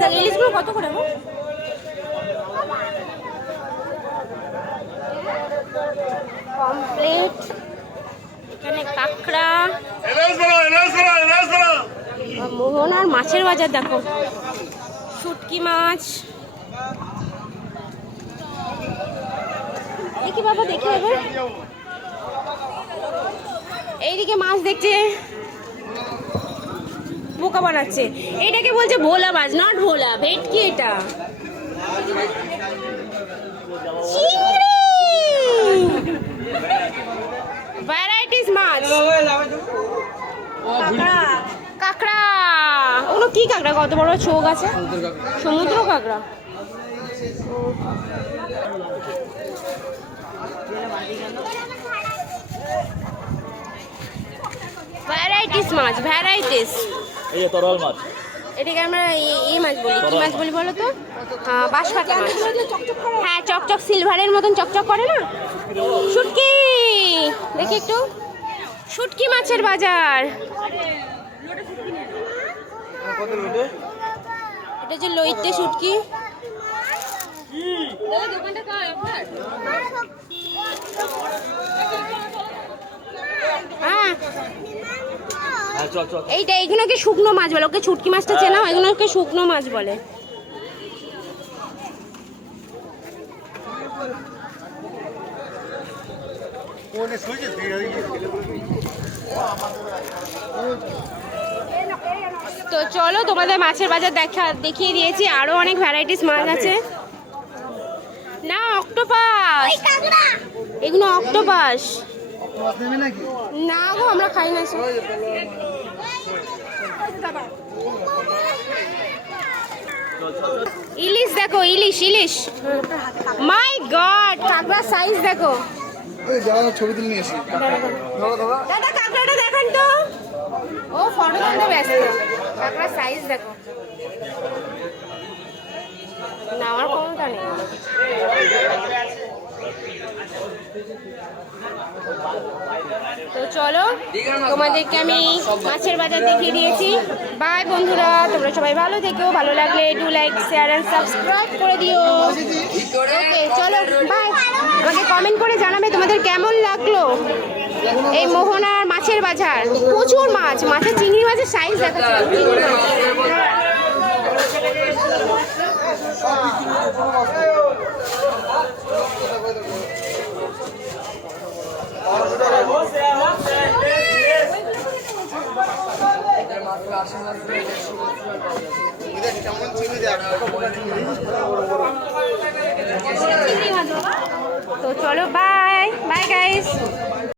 দেখ, ইলিশগুলো কত করে গো? পমফ্রেট, এখানে কাঁকড়া, মোহনার মাছের বাজার দেখো, শুটকি মাছ। দেখি বাবা, দেখি এবার। এইদিকে মাছ দেখছে, বোকা বানাচ্ছে। এটাকে বলছে ভোলা মাছ, নট ভোলা। ভেটকি এটা। চিংড়ি, ভ্যারাইটিস মাছ। কাঁকড়া, কাঁকড়া। ওগুলো কি কাঁকড়া? কত বড় চোখ আছে। সমুদ্র কাঁকড়া। ভ্যারাইটিস মাছ, ভ্যারাইটিস। এই তরল মাছ, এটাকে আমরা এই মাছ বলি। কি মাছ বলি বলো তো? বাঁশপাতা মাছ। হ্যাঁ, চকচক, সিলভারের মতন চকচক করে না। শুটকি, দেখি একটু। শুটকি মাছের বাজার। এটা যে লইটে শুটকি। হ্যাঁ, এইটা, এইগুলোকে শুকনো মাছ বলে। ওকে শুটকি মাছটা চেনা, এগুলোকে শুকনো মাছ বলে। তো চলো, তোমাদের মাছের বাজার দেখিয়ে দিয়েছি। আরো অনেক ভ্যারাইটিস মাছ আছে। না, অক্টোপাস। এগুলো অক্টোপাস না গো, আমরা খাই না। ইলিশ দেখো, ইলিশ, ইলিশ। মাই গড, কাঁকড়ার সাইজ দেখো। ছবি তুলে নিয়ে এসি। দাদা, কাঁকড়াটা দেখেন তো। ও ফটো তুলতে ব্যস্ত। কাঁকড়ার সাইজ দেখো। না, আমার কোনটা নেই। তো চলো, তোমাদেরকে আমি মাছের বাজার দেখিয়ে দিয়েছি। বাই বন্ধুরা, তোমরা সবাই ভালো থেকো। ভালো লাগলে do like, share and subscribe করে দিও। ওকে, চলো, বাই। আমাকে কমেন্ট করে জানাবে তোমাদের কেমন লাগলো এই মোহনার মাছের বাজার। প্রচুর মাছ, মাছের চিংড়ি মাছের সাইজ দেখাচ্ছে। তো চলো, বাই বাই গাইস।